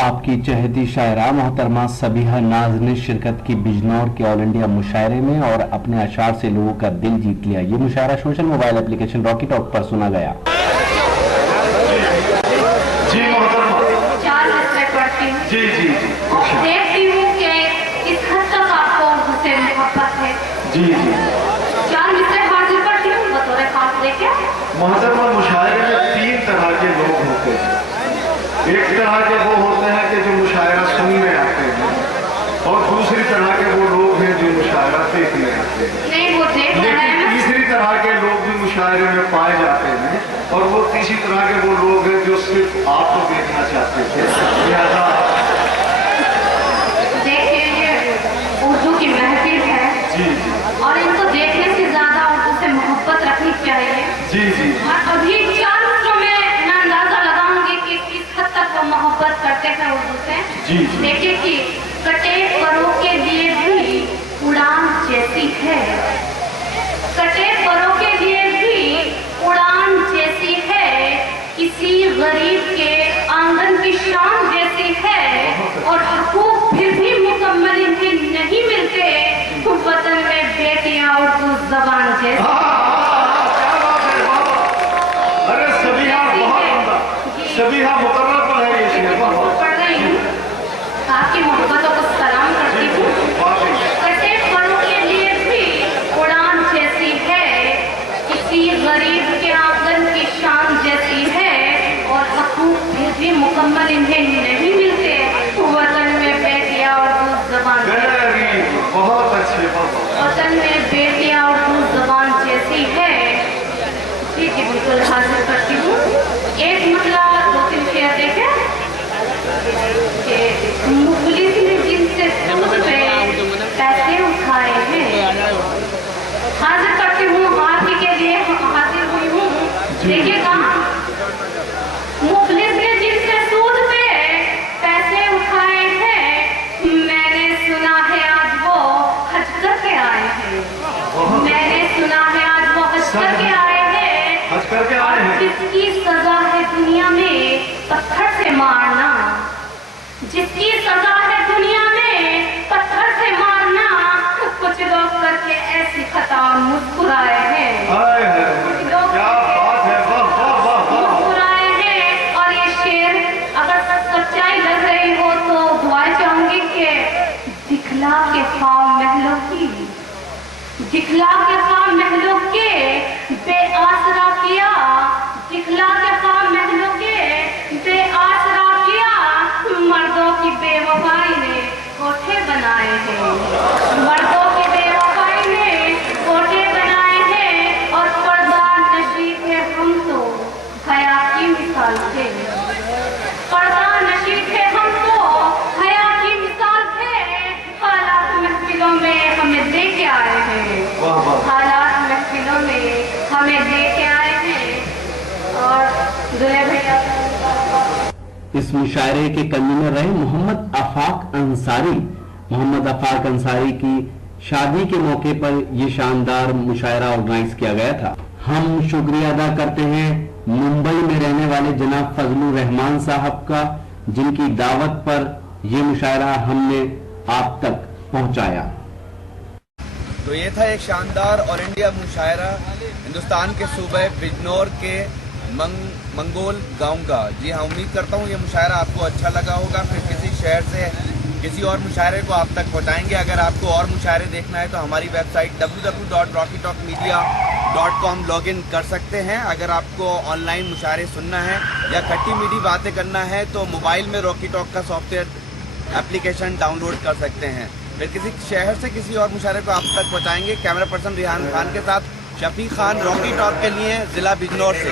آپ کی چہتی شاعرہ محترمہ سبیحہ ناز نے شرکت کی بجنور کے آل انڈیا مشاعرے میں اور اپنے اشعار سے لوگوں کا دل جیت لیا۔ یہ مشاعرہ سوشل موبائل اپلیکیشن راکی ٹاک پر سنا گیا۔ دیکھتی ہوں کہ اس حد تک آپ کو ان سے محبت ہے۔ چار مصرے حاضر کرتی ہوں بطور خاص لے کے۔ محترمہ مشاعرے میں تین طرح کے لوگ ہوتے ہیں۔ ایک طرح کے وہ ہوتے ہیں کہ جو مشاعرہ سننے آتے ہیں، اور دوسری طرح کے وہ لوگ ہیں جو مشاعرہ دیکھنے آتے ہیں۔ نہیں وہ دیکھ رہے ہیں۔ تیسری طرح کے لوگ بھی مشاعرے میں پائے جاتے ہیں، اور وہ تیسری طرح کے وہ لوگ ہیں جو صرف آپ کو دیکھنا چاہتے تھے۔ لہذا اردو کی محفل ہے اور ان کو دیکھنے سے زیادہ اردو سے محبت رکھنی چاہیے۔ اور ابھی چار مصروں میں میں اندازہ لگاؤں گی کہ کس حد تک وہ محبت کرتے ہیں اردو سے۔ دیکھیے کہ کٹے پروں کے لیے بھی اڑان جیسی ہے، کٹے پروں کے لیے بھی اڑان جیسی ہے، کسی غریب کے آنگن کی شان جیسی ہے، اور حقوق پھر بھی مکمل انہیں نہیں ملتے، وطن میں بیٹیاں اردو زبان جیسی۔ ارے سبیحہ مقرر پر ہے یہ شعر پڑھ رہی ہوں، آپ کی محبتوں کو سلام کرتی ہوں۔ کٹے پروں کے لیے بھی اڑان جیسی ہے، کسی غریب کے آنگن کی شان جیسی ہے، اور حقوق پھر بھی مکمل انہیں نہیں ملتے، وطن میں بیٹیاں اردو زبان جیسی۔ بہت اچھے وطن میں بیٹیاں اردو زبان جیسی ہے۔ جی بالکل حاضر کرتی ہوں۔ ایک مطلب دو تین شعر دیکھیں کہ مخلص نے جن سے سود پہ پیسے اٹھائے ہیں۔ حاضر کرتی ہوں، آپ ہی کے لیے حاضر ہوئی ہوں۔ دیکھیے گا، مخلص نے جن سے سود پہ پیسے اٹھائے ہیں، میں نے سنا ہے آج وہ حج کر کے آئے ہیں۔ میں نے سنا ہے آج وہ حج کر کے آئے ہیں۔ حج کر کے آئے ہیں۔ جس کی سزا ہے دنیا میں پتھر سے مارنا، جس کی سزا ہے دنیا میں پتھر سے مارنا، کچھ لوگ کر کے ایسی خطا مسکرائے ہیں۔ کچھ لوگ مسکرائے ہیں۔ اور یہ شعر اگر سچائی لگ رہی ہو تو دعائیں چاہوں گی کہ دکھلا کے خواب محلوں کی، دکھلا کے خواب محلوں کے بے آسرا کیا، دکھلا کے خواب محلوں کے بے آسرا کیا، مردوں کی بے وفائی نے کوٹھے بنائے ہیں، مردوں کی بے وفائی نے کوٹھے بنائے ہیں، اور پردہ نشی تھے ہم تو حیا کی مثال تھے، پردہ نشی تھے ہم تو حیا کی مثال تھے، حالات محفلوں میں ہمیں دے کے آئے ہیں، حالات محفلوں میں ہمیں دے کے آئے ہیں۔ اور دلہے بھیا اس مشاعرے کے کنوینر رہے محمد آفاق انصاری۔ محمد آفاق انصاری کی شادی کے موقع پر یہ شاندار مشاعرہ آرگنائز کیا گیا تھا۔ ہم شکریہ ادا کرتے ہیں ممبئی میں رہنے والے جناب فضل الرحمان صاحب کا، جن کی دعوت پر یہ مشاعرہ ہم نے آپ تک پہنچایا۔ تو یہ تھا ایک شاندار آل انڈیا مشاعرہ ہندوستان کے صوبہ بجنور کے منگول گاؤں کا۔ جی ہاں، امید کرتا ہوں یہ مشاعرہ آپ کو اچھا لگا ہوگا۔ پھر کسی شہر سے کسی اور مشاعرے کو آپ تک پہنچائیں گے۔ اگر آپ کو اور مشاعرے دیکھنا ہے تو ہماری web site www.rockytalkmedia.com log in کر سکتے ہیں۔ اگر آپ کو آن لائن مشاعرے سننا ہے یا کھٹی میٹھی باتیں کرنا ہے تو موبائل میں راکی ٹاک کا software application download کر سکتے ہیں۔ پھر کسی شہر سے کسی اور مشاعرے کو آپ تک پہنچائیں گے۔ کیمرہ پرسن ریحان خان کے ساتھ شفیق خان، راکی ٹاک کے لیے ضلع بجنور سے۔